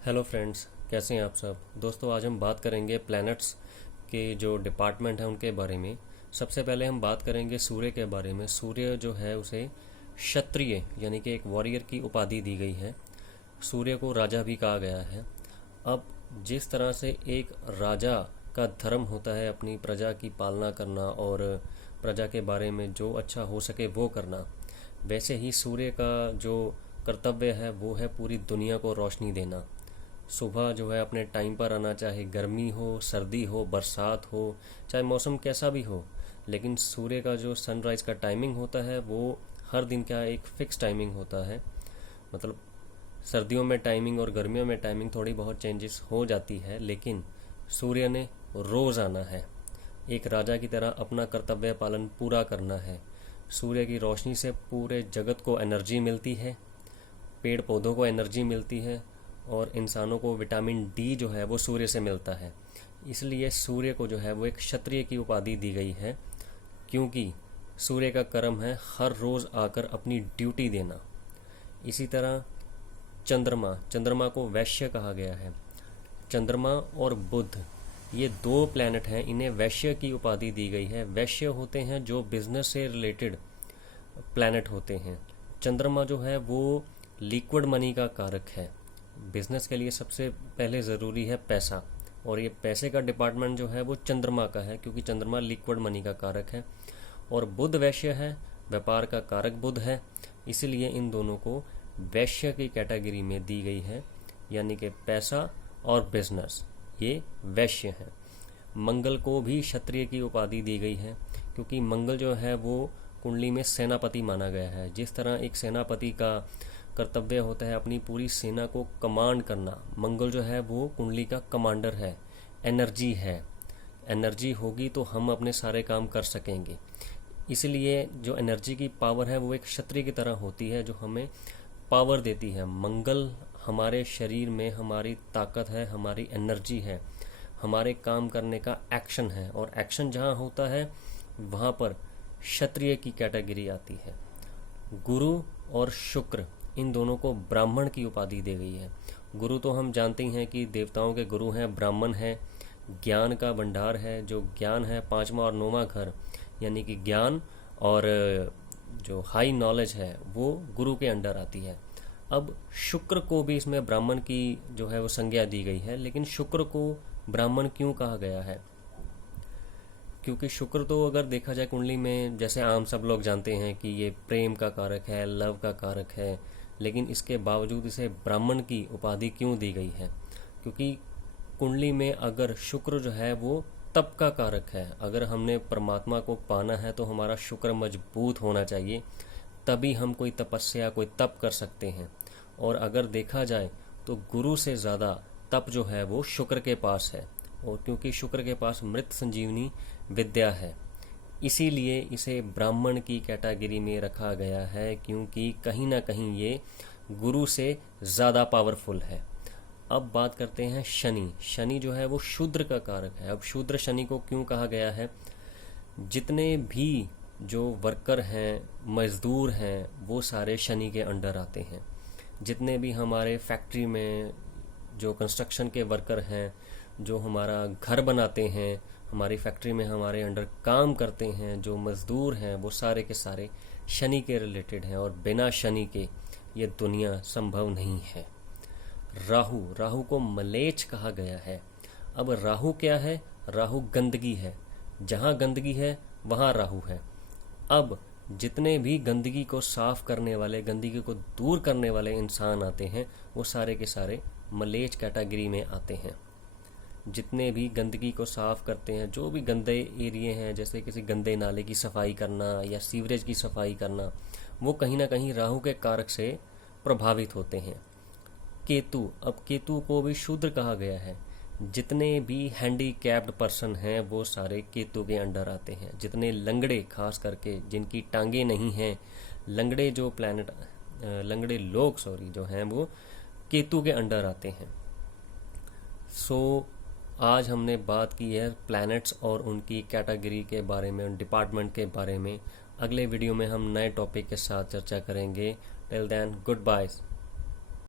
Hello friends, कैसे हैं आप सब दोस्तों। आज हम बात करेंगे प्लैनेट्स के जो डिपार्टमेंट हैं उनके बारे में। सबसे पहले हम बात करेंगे सूर्य के बारे में। सूर्य जो है उसे क्षत्रिय यानी कि एक वॉरियर की उपाधि दी गई है। सूर्य को राजा भी कहा गया है। अब जिस तरह से एक राजा का धर्म होता है अपनी प्रजा की पालना करना और प्रजा के बारे में जो अच्छा हो सके वो करना, वैसे ही सूर्य का जो कर्तव्य है वो है पूरी दुनिया को रोशनी देना। सुबह जो है अपने टाइम पर आना, चाहे गर्मी हो, सर्दी हो, बरसात हो, चाहे मौसम कैसा भी हो। लेकिन सूर्य का जो सनराइज़ का टाइमिंग होता है वो हर दिन का एक फ़िक्स टाइमिंग होता है। मतलब सर्दियों में टाइमिंग और गर्मियों में टाइमिंग थोड़ी बहुत चेंजेस हो जाती है, लेकिन सूर्य ने रोज़ आना है। एक राजा की तरह अपना कर्तव्य पालन पूरा करना है। सूर्य की रोशनी से पूरे जगत को एनर्जी मिलती है, पेड़ पौधों को एनर्जी मिलती है और इंसानों को विटामिन डी जो है वो सूर्य से मिलता है। इसलिए सूर्य को जो है वो एक क्षत्रिय की उपाधि दी गई है, क्योंकि सूर्य का कर्म है हर रोज़ आकर अपनी ड्यूटी देना। इसी तरह चंद्रमा चंद्रमा को वैश्य कहा गया है। चंद्रमा और बुध ये दो प्लैनेट हैं, इन्हें वैश्य की उपाधि दी गई है। वैश्य होते हैं जो बिजनेस से रिलेटेड प्लैनेट होते हैं। चंद्रमा जो है वो लिक्विड मनी का कारक है। बिजनेस के लिए सबसे पहले ज़रूरी है पैसा, और ये पैसे का डिपार्टमेंट जो है वो चंद्रमा का है, क्योंकि चंद्रमा लिक्विड मनी का कारक है। और बुध वैश्य है, व्यापार का कारक बुध है, इसीलिए इन दोनों को वैश्य की कैटेगरी में दी गई है, यानी कि पैसा और बिजनेस ये वैश्य है। मंगल को भी क्षत्रिय की उपाधि दी गई है, क्योंकि मंगल जो है वो कुंडली में सेनापति माना गया है। जिस तरह एक सेनापति का कर्तव्य होता है अपनी पूरी सेना को कमांड करना, मंगल जो है वो कुंडली का कमांडर है, एनर्जी है। एनर्जी होगी तो हम अपने सारे काम कर सकेंगे। इसलिए जो एनर्जी की पावर है वो एक क्षत्रिय की तरह होती है, जो हमें पावर देती है। मंगल हमारे शरीर में हमारी ताकत है, हमारी एनर्जी है, हमारे काम करने का एक्शन है, और एक्शन जहाँ होता है वहाँ पर क्षत्रिय की कैटेगरी आती है। गुरु और शुक्र इन दोनों को ब्राह्मण की उपाधि दी गई है। गुरु तो हम जानते ही हैं कि देवताओं के गुरु हैं, ब्राह्मण है, ज्ञान का भंडार है। जो ज्ञान है पांचवा और नौवां घर, यानी कि ज्ञान और जो हाई नॉलेज है वो गुरु के अंडर आती है। अब शुक्र को भी इसमें ब्राह्मण की जो है वो संज्ञा दी गई है, लेकिन शुक्र को ब्राह्मण क्यों कहा गया है? क्योंकि शुक्र तो अगर देखा जाए कुंडली में, जैसे आम सब लोग जानते हैं कि ये प्रेम का कारक है, लव का कारक है, लेकिन इसके बावजूद इसे ब्राह्मण की उपाधि क्यों दी गई है? क्योंकि कुंडली में अगर शुक्र जो है वो तप का कारक है। अगर हमने परमात्मा को पाना है तो हमारा शुक्र मजबूत होना चाहिए, तभी हम कोई तपस्या कोई तप कर सकते हैं। और अगर देखा जाए तो गुरु से ज़्यादा तप जो है वो शुक्र के पास है, और क्योंकि शुक्र के पास मृत संजीवनी विद्या है, इसीलिए इसे ब्राह्मण की कैटेगरी में रखा गया है, क्योंकि कहीं ना कहीं ये गुरु से ज़्यादा पावरफुल है। अब बात करते हैं शनि। शनि जो है वो शूद्र का कारक है। अब शूद्र शनि को क्यों कहा गया है? जितने भी जो वर्कर हैं, मजदूर हैं, वो सारे शनि के अंडर आते हैं। जितने भी हमारे फैक्ट्री में जो कंस्ट्रक्शन के वर्कर हैं, जो हमारा घर बनाते हैं, हमारी फैक्ट्री में हमारे अंडर काम करते हैं, जो मज़दूर हैं, वो सारे के सारे शनि के रिलेटेड हैं, और बिना शनि के ये दुनिया संभव नहीं है। राहु राहु को मलेच्छ कहा गया है। अब राहु क्या है? राहु गंदगी है। जहाँ गंदगी है वहाँ राहु है। अब जितने भी गंदगी को साफ करने वाले, गंदगी को दूर करने वाले इंसान आते हैं, वो सारे के सारे मलेच्छ कैटेगरी में आते हैं। जितने भी गंदगी को साफ करते हैं, जो भी गंदे एरिए हैं, जैसे किसी गंदे नाले की सफाई करना या सीवरेज की सफाई करना, वो कहीं ना कहीं राहु के कारक से प्रभावित होते हैं। केतु, अब केतु को भी शूद्र कहा गया है। जितने भी हैंडीकैप्ड पर्सन हैं वो सारे केतु के अंडर आते हैं। जितने लंगड़े, खास करके जिनकी टांगे नहीं हैं, लंगड़े जो प्लैनेट, लंगड़े लोग जो हैं वो केतु के अंडर आते हैं। सो आज हमने बात की है प्लैनेट्स और उनकी कैटेगरी के बारे में, डिपार्टमेंट के बारे में। अगले वीडियो में हम नए टॉपिक के साथ चर्चा करेंगे। Till then, good bye.